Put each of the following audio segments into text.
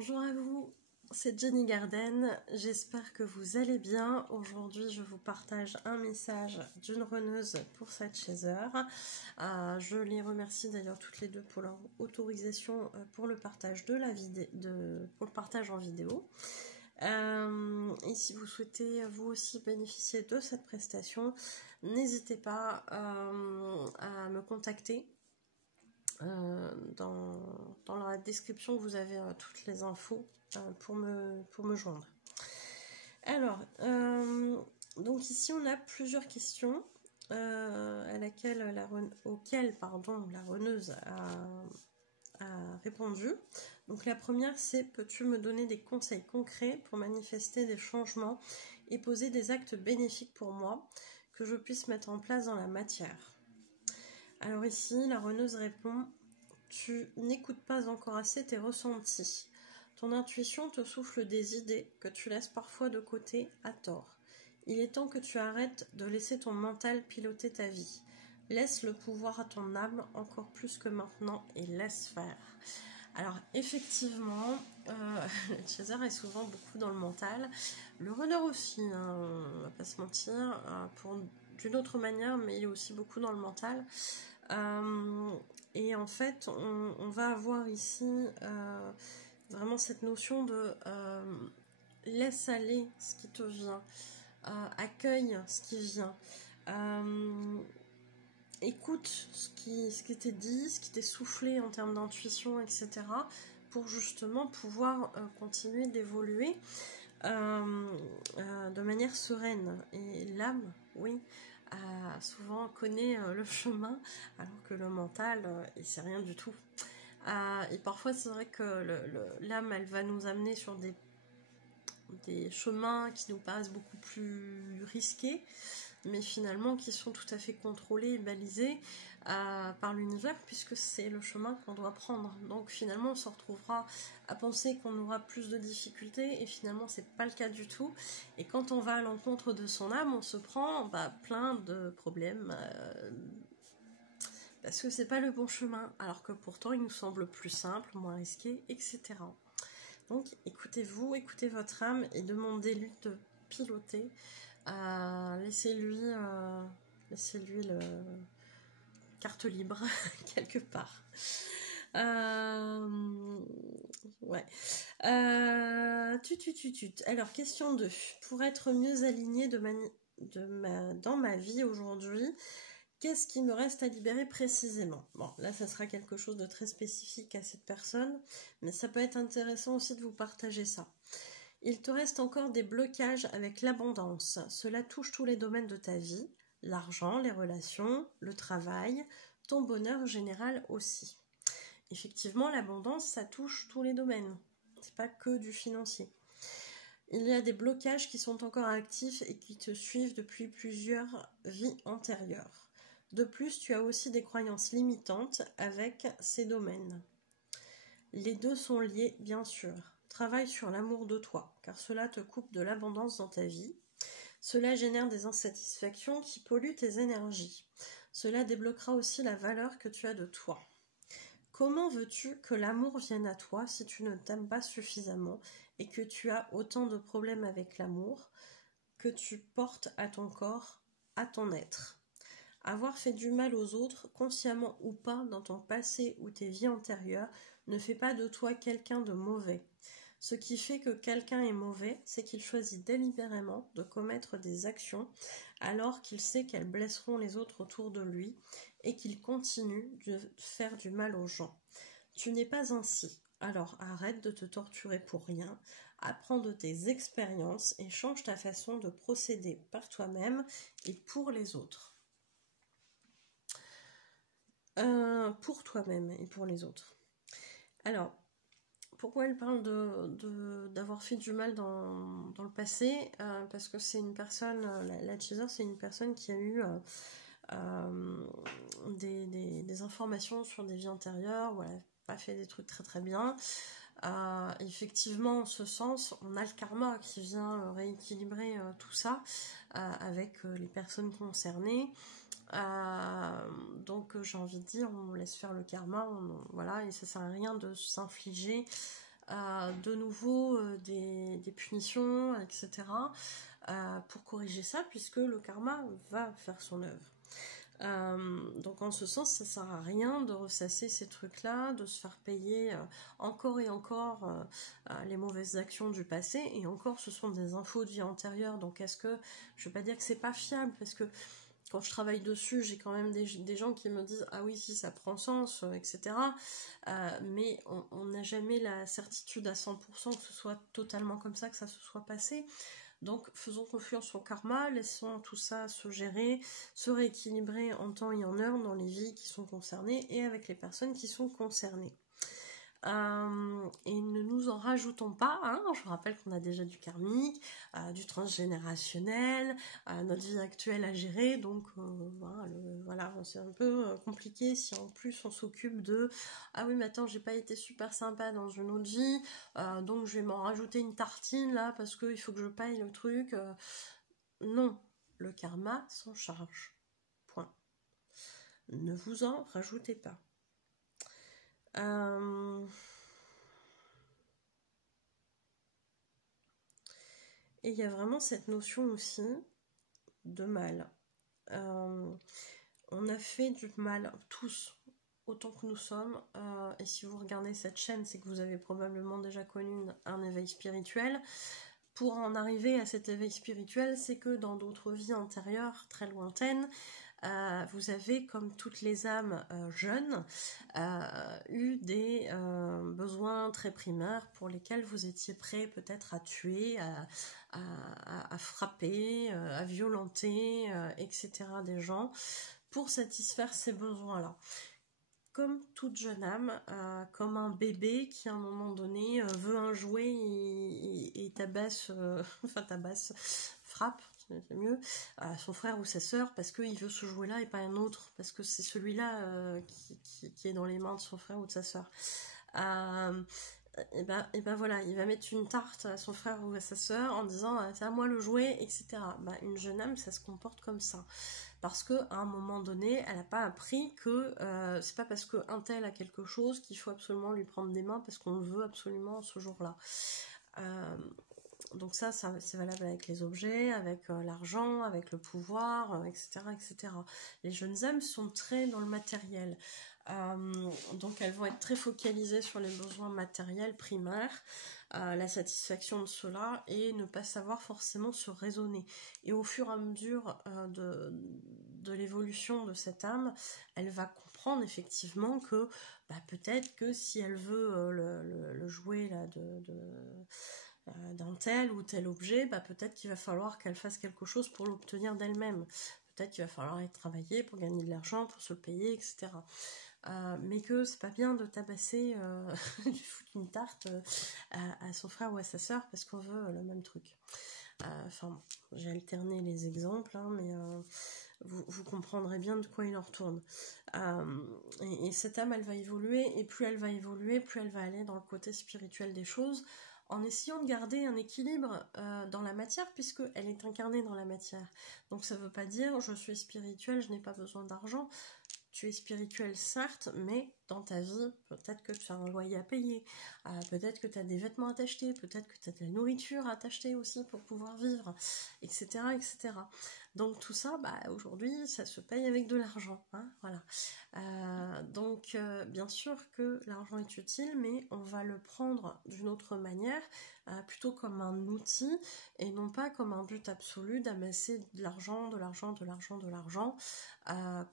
Bonjour à vous, c'est Jenny Garden, j'espère que vous allez bien. Aujourd'hui je vous partage un message d'une reneuse pour cette chaser. Je les remercie d'ailleurs toutes les deux pour leur autorisation pour le partage de la vidéo, pour le partage en vidéo. Et si vous souhaitez vous aussi bénéficier de cette prestation, n'hésitez pas à me contacter. Dans la description, vous avez toutes les infos pour me joindre. Alors, donc ici, on a plusieurs questions auxquelles la reneuse a répondu. Donc la première, c'est: peux-tu me donner des conseils concrets pour manifester des changements et poser des actes bénéfiques pour moi, que je puisse mettre en place dans la matière? Alors ici, la reneuse répond: tu n'écoutes pas encore assez tes ressentis. Ton intuition te souffle des idées que tu laisses parfois de côté à tort. Il est temps que tu arrêtes de laisser ton mental piloter ta vie. Laisse le pouvoir à ton âme encore plus que maintenant et laisse faire. Alors effectivement, le chaser est souvent beaucoup dans le mental. Le runner aussi, hein, on va pas se mentir, d'une autre manière, mais il est aussi beaucoup dans le mental. Et en fait, on va avoir ici vraiment cette notion de laisse aller ce qui te vient, accueille ce qui vient, écoute ce qui t'est dit, ce qui t'est soufflé en termes d'intuition, etc., pour justement pouvoir continuer d'évoluer de manière sereine. Et l'âme, oui, souvent connaît le chemin, alors que le mental, il sait rien du tout. Et parfois, c'est vrai que l'âme, elle va nous amener sur des chemins qui nous paraissent beaucoup plus risqués, mais finalement qui sont tout à fait contrôlés et balisés par l'univers, puisque c'est le chemin qu'on doit prendre. Donc finalement on se retrouvera à penser qu'on aura plus de difficultés, et finalement c'est pas le cas du tout. Et quand on va à l'encontre de son âme, on se prend plein de problèmes, parce que c'est pas le bon chemin, alors que pourtant il nous semble plus simple, moins risqué, etc. Donc écoutez-vous, écoutez votre âme et demandez-lui de piloter. Laissez-lui le carte libre quelque part. Ouais. Alors, question 2. Pour être mieux alignée dans ma vie aujourd'hui, qu'est-ce qui me reste à libérer précisément? Bon, là, ça sera quelque chose de très spécifique à cette personne, mais ça peut être intéressant aussi de vous partager ça. Il te reste encore des blocages avec l'abondance. Cela touche tous les domaines de ta vie, l'argent, les relations, le travail, ton bonheur général aussi. Effectivement, l'abondance, ça touche tous les domaines. C'est pas que du financier. Il y a des blocages qui sont encore actifs et qui te suivent depuis plusieurs vies antérieures. De plus, tu as aussi des croyances limitantes avec ces domaines. Les deux sont liés, bien sûr. Travaille sur l'amour de toi, car cela te coupe de l'abondance dans ta vie. Cela génère des insatisfactions qui polluent tes énergies. Cela débloquera aussi la valeur que tu as de toi. Comment veux-tu que l'amour vienne à toi si tu ne t'aimes pas suffisamment et que tu as autant de problèmes avec l'amour que tu portes à ton corps, à ton être? Avoir fait du mal aux autres, consciemment ou pas, dans ton passé ou tes vies antérieures, ne fait pas de toi quelqu'un de mauvais. Ce qui fait que quelqu'un est mauvais, c'est qu'il choisit délibérément de commettre des actions alors qu'il sait qu'elles blesseront les autres autour de lui et qu'il continue de faire du mal aux gens. Tu n'es pas ainsi, alors arrête de te torturer pour rien, apprends de tes expériences et change ta façon de procéder par toi-même et pour les autres. Pour toi-même et pour les autres. Alors, pourquoi elle parle d'avoir fait du mal dans le passé? Parce que c'est une personne, la chaser, c'est une personne qui a eu des informations sur des vies antérieures où elle n'a pas fait des trucs très très bien. Effectivement, en ce sens, on a le karma qui vient rééquilibrer tout ça avec les personnes concernées. Donc j'ai envie de dire, on laisse faire le karma, voilà, et ça sert à rien de s'infliger de nouveau des punitions, etc. Pour corriger ça, puisque le karma va faire son œuvre. Donc en ce sens, ça sert à rien de ressasser ces trucs-là, de se faire payer encore et encore les mauvaises actions du passé, et encore ce sont des infos de vie antérieure, donc est-ce que, je vais pas dire que c'est pas fiable, parce que quand je travaille dessus, j'ai quand même des gens qui me disent « Ah oui, si, ça prend sens, etc. » Mais on n'a jamais la certitude à 100% que ce soit totalement comme ça, que ça se soit passé. Donc faisons confiance au karma, laissons tout ça se gérer, se rééquilibrer en temps et en heure dans les vies qui sont concernées et avec les personnes qui sont concernées. Et ne nous en rajoutons pas, hein. Je vous rappelle qu'on a déjà du karmique, du transgénérationnel, notre vie actuelle à gérer, donc voilà, c'est un peu compliqué si en plus on s'occupe de « Ah oui, mais attends, j'ai pas été super sympa dans une autre vie, donc je vais m'en rajouter une tartine là parce qu'il faut que je paye le truc. » Non, le karma s'en charge. Point. Ne vous en rajoutez pas. Et il y a vraiment cette notion aussi de mal. On a fait du mal tous, autant que nous sommes, et si vous regardez cette chaîne, c'est que vous avez probablement déjà connu un éveil spirituel. Pour en arriver à cet éveil spirituel, c'est que dans d'autres vies antérieures, très lointaines, vous avez, comme toutes les âmes jeunes, eu des besoins très primaires pour lesquels vous étiez prêts peut-être à tuer, à frapper, à violenter, etc. des gens pour satisfaire ces besoins-là. Comme toute jeune âme, comme un bébé qui à un moment donné veut un jouet et tabasse, frappe, c'est mieux, son frère ou sa sœur parce qu'il veut ce jouet-là et pas un autre, parce que c'est celui-là qui est dans les mains de son frère ou de sa sœur. Et ben voilà, il va mettre une tarte à son frère ou à sa sœur en disant c'est à moi le jouet, etc. Une jeune âme, ça se comporte comme ça. Parce qu'à un moment donné, elle n'a pas appris que c'est pas parce qu'un tel a quelque chose qu'il faut absolument lui prendre des mains parce qu'on le veut absolument ce jour-là. Donc ça c'est valable avec les objets, avec l'argent, avec le pouvoir, etc., etc. Les jeunes âmes sont très dans le matériel. Donc elles vont être très focalisées sur les besoins matériels primaires, la satisfaction de cela, et ne pas savoir forcément se raisonner. Et au fur et à mesure de l'évolution de cette âme, elle va comprendre effectivement que peut-être que si elle veut le jouet là, d'un tel ou tel objet, peut-être qu'il va falloir qu'elle fasse quelque chose pour l'obtenir d'elle-même. Peut-être qu'il va falloir aller travailler pour gagner de l'argent, pour se le payer, etc. Mais que c'est pas bien de tabasser, de foutre une tarte à son frère ou à sa sœur parce qu'on veut le même truc. J'ai alterné les exemples, hein, mais vous comprendrez bien de quoi il en retourne. Et cette âme, elle va évoluer, et plus elle va évoluer, plus elle va aller dans le côté spirituel des choses, en essayant de garder un équilibre dans la matière, puisqu'elle est incarnée dans la matière. Donc ça veut pas dire je suis spirituelle, je n'ai pas besoin d'argent. Tu es spirituel certes, mais dans ta vie, peut-être que tu as un loyer à payer, peut-être que tu as des vêtements à t'acheter, peut-être que tu as de la nourriture à t'acheter aussi pour pouvoir vivre, etc., etc. Donc tout ça, aujourd'hui, ça se paye avec de l'argent, hein, voilà. Donc bien sûr que l'argent est utile, mais on va le prendre d'une autre manière, plutôt comme un outil, et non pas comme un but absolu d'amasser de l'argent, de l'argent, de l'argent, de l'argent,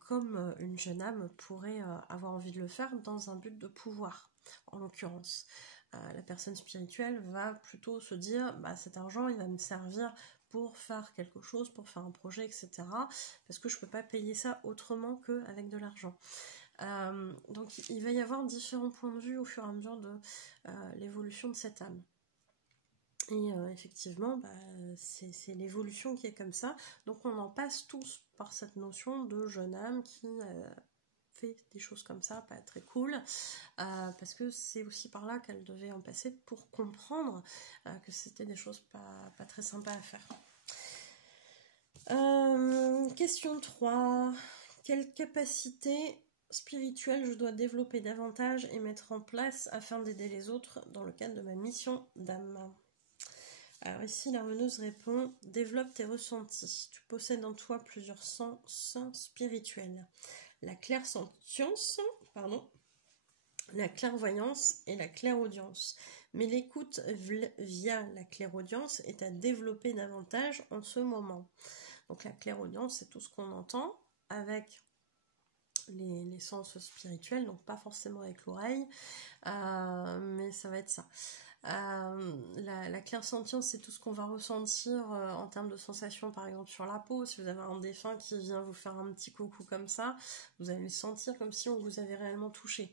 comme une jeune âme pourrait avoir envie de le faire dans un but de pouvoir, en l'occurrence. La personne spirituelle va plutôt se dire cet argent il va me servir pour faire quelque chose, pour faire un projet, etc. Parce que je peux pas payer ça autrement qu'avec de l'argent. Donc il va y avoir différents points de vue au fur et à mesure de l'évolution de cette âme. Et effectivement, c'est l'évolution qui est comme ça. Donc on en passe tous par cette notion de jeune âme qui fait des choses comme ça, pas très cool, parce que c'est aussi par là qu'elle devait en passer pour comprendre que c'était des choses pas très sympas à faire. Question 3. Quelle capacité spirituel je dois développer davantage et mettre en place afin d'aider les autres dans le cadre de ma mission d'âme? Alors ici, la reneuse répond, développe tes ressentis. Tu possèdes en toi plusieurs sens spirituels. La clairsentience, la clairvoyance et la clairaudience. Mais l'écoute via la clairaudience est à développer davantage en ce moment. Donc la clairaudience, c'est tout ce qu'on entend avec les sens spirituels, donc pas forcément avec l'oreille, mais ça va être ça. La clairsentience, c'est tout ce qu'on va ressentir en termes de sensations, par exemple sur la peau. Si vous avez un défunt qui vient vous faire un petit coucou comme ça, vous allez le sentir comme si on vous avait réellement touché.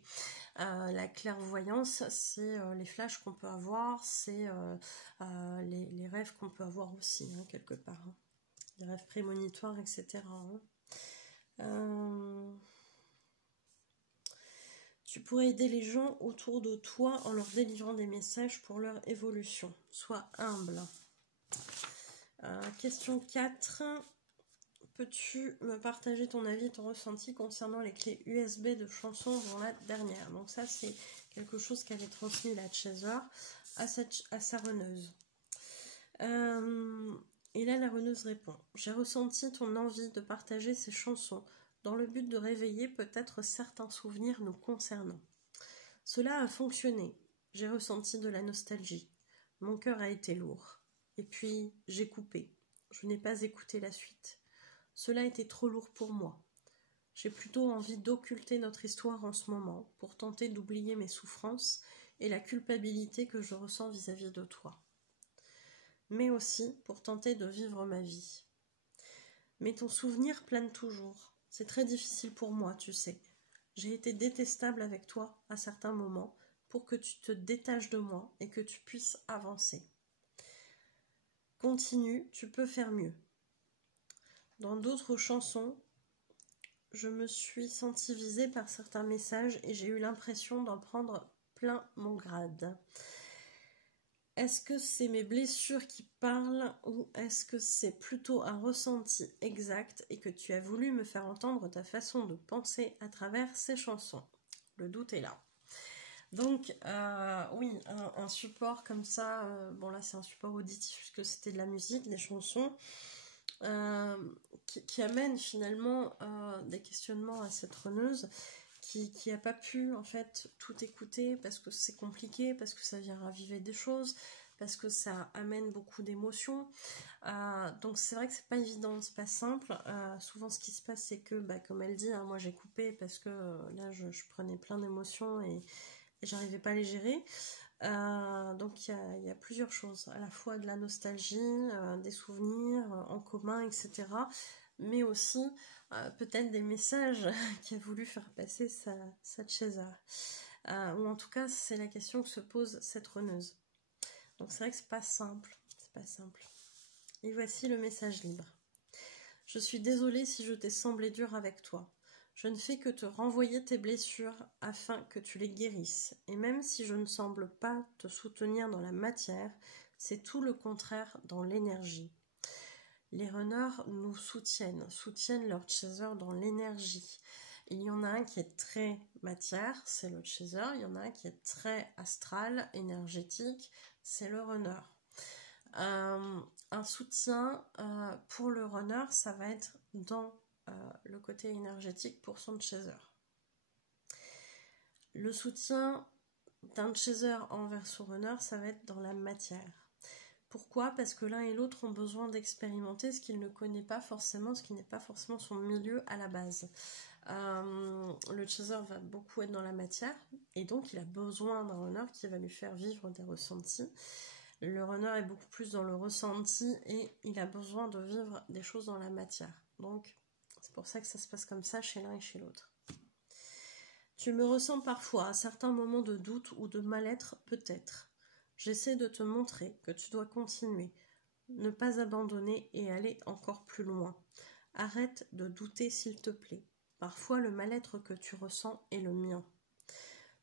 La clairvoyance, c'est les flashs qu'on peut avoir, c'est les rêves qu'on peut avoir aussi, hein, quelque part. Hein. Les rêves prémonitoires, etc. Hein. Tu pourrais aider les gens autour de toi en leur délivrant des messages pour leur évolution. Sois humble. Question 4. Peux-tu me partager ton avis et ton ressenti concernant les clés USB de chansons dans la dernière? Donc ça, c'est quelque chose qu'avait transmis la Chaser à sa reneuse. Et là, la reneuse répond. J'ai ressenti ton envie de partager ces chansons dans le but de réveiller peut-être certains souvenirs nous concernant. Cela a fonctionné. J'ai ressenti de la nostalgie. Mon cœur a été lourd. Et puis, j'ai coupé. Je n'ai pas écouté la suite. Cela était trop lourd pour moi. J'ai plutôt envie d'occulter notre histoire en ce moment pour tenter d'oublier mes souffrances et la culpabilité que je ressens vis-à-vis de toi. Mais aussi pour tenter de vivre ma vie. Mais ton souvenir plane toujours. C'est très difficile pour moi, tu sais. J'ai été détestable avec toi à certains moments pour que tu te détaches de moi et que tu puisses avancer. Continue, tu peux faire mieux. Dans d'autres chansons, je me suis sentie visée par certains messages et j'ai eu l'impression d'en prendre plein mon grade. Est-ce que c'est mes blessures qui parlent ou est-ce que c'est plutôt un ressenti exact et que tu as voulu me faire entendre ta façon de penser à travers ces chansons? Le doute est là. Donc, oui, un support comme ça, bon là c'est un support auditif puisque c'était de la musique, des chansons, qui amène finalement des questionnements à cette reneuse qui n'a pas pu en fait tout écouter parce que c'est compliqué, parce que ça vient raviver des choses, parce que ça amène beaucoup d'émotions. Donc c'est vrai que c'est pas évident, c'est pas simple. Souvent ce qui se passe c'est que, comme elle dit, hein, moi j'ai coupé parce que là je prenais plein d'émotions et j'arrivais pas à les gérer. Donc il y a plusieurs choses, à la fois de la nostalgie, des souvenirs en commun, etc. Mais aussi peut-être des messages qu'a voulu faire passer sa Chaser. Ou en tout cas, c'est la question que se pose cette reneuse. Donc c'est vrai que c'est pas simple. Et voici le message libre. Je suis désolée si je t'ai semblé dur avec toi. Je ne fais que te renvoyer tes blessures afin que tu les guérisses. Et même si je ne semble pas te soutenir dans la matière, c'est tout le contraire dans l'énergie. Les runners nous soutiennent leur chaser dans l'énergie. Il y en a un qui est très matière, c'est le chaser. Il y en a un qui est très astral, énergétique, c'est le runner. Un soutien pour le runner, ça va être dans le côté énergétique pour son chaser. Le soutien d'un chaser envers son runner, ça va être dans la matière. Pourquoi? Parce que l'un et l'autre ont besoin d'expérimenter ce qu'il ne connaît pas forcément, ce qui n'est pas forcément son milieu à la base. Le chaser va beaucoup être dans la matière et donc il a besoin d'un runner qui va lui faire vivre des ressentis. Le runner est beaucoup plus dans le ressenti et il a besoin de vivre des choses dans la matière. Donc c'est pour ça que ça se passe comme ça chez l'un et chez l'autre. Tu me ressens parfois à certains moments de doute ou de mal-être peut-être. J'essaie de te montrer que tu dois continuer, ne pas abandonner et aller encore plus loin. Arrête de douter s'il te plaît. Parfois le mal-être que tu ressens est le mien.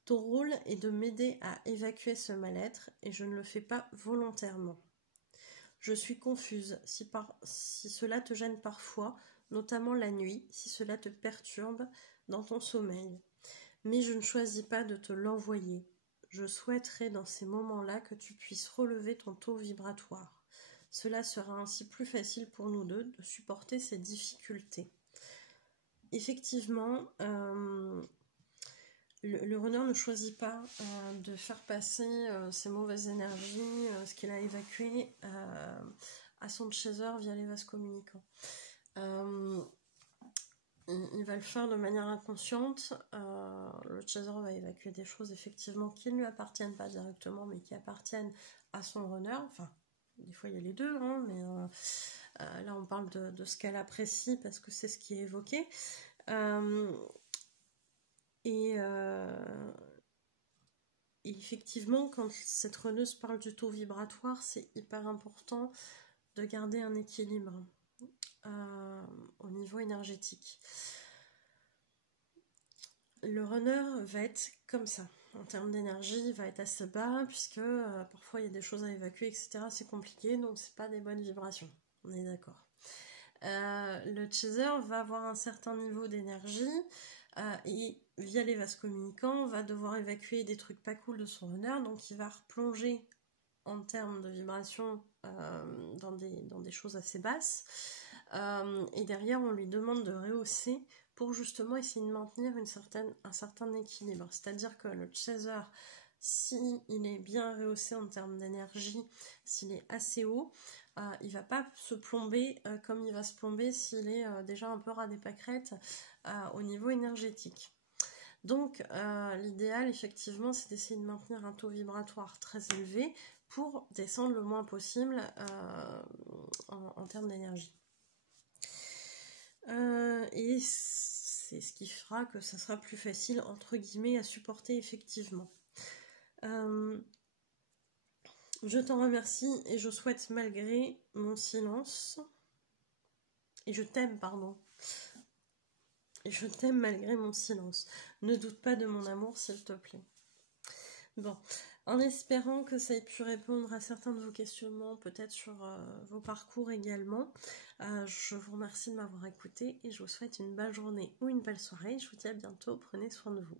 Ton rôle est de m'aider à évacuer ce mal-être et je ne le fais pas volontairement. Je suis confuse si cela te gêne parfois, notamment la nuit, si cela te perturbe, dans ton sommeil. Mais je ne choisis pas de te l'envoyer. Je souhaiterais dans ces moments-là que tu puisses relever ton taux vibratoire. Cela sera ainsi plus facile pour nous deux de supporter ces difficultés. Effectivement, le runner ne choisit pas de faire passer ses mauvaises énergies, ce qu'il a évacué à son chaser via les vases communicants. Il va le faire de manière inconsciente. Le chaser va évacuer des choses effectivement qui ne lui appartiennent pas directement, mais qui appartiennent à son runner. Enfin, des fois il y a les deux, hein, mais là on parle de ce qu'elle apprécie parce que c'est ce qui est évoqué. Et effectivement, quand cette runneuse parle du taux vibratoire, c'est hyper important de garder un équilibre au niveau énergétique. Le runner va être comme ça. En termes d'énergie, il va être assez bas, puisque parfois il y a des choses à évacuer, etc. C'est compliqué, donc c'est pas des bonnes vibrations. On est d'accord. Le chaser va avoir un certain niveau d'énergie et via les vases communicants va devoir évacuer des trucs pas cool de son runner, donc il va replonger en termes de vibration dans des choses assez basses et derrière on lui demande de rehausser pour justement essayer de maintenir un certain équilibre, c'est-à-dire que le chaser, s'il est bien rehaussé en termes d'énergie, s'il est assez haut, il ne va pas se plomber comme il va se plomber s'il est déjà un peu ras des pâquerettes au niveau énergétique. Donc l'idéal effectivement c'est d'essayer de maintenir un taux vibratoire très élevé pour descendre le moins possible en termes d'énergie. Et c'est ce qui fera que ça sera plus facile entre guillemets à supporter effectivement. Je t'en remercie et je souhaite malgré mon silence, et je t'aime, pardon, et je t'aime malgré mon silence. Ne doute pas de mon amour, s'il te plaît. Bon, en espérant que ça ait pu répondre à certains de vos questionnements, peut-être sur vos parcours également, je vous remercie de m'avoir écouté et je vous souhaite une belle journée ou une belle soirée. Je vous dis à bientôt, prenez soin de vous.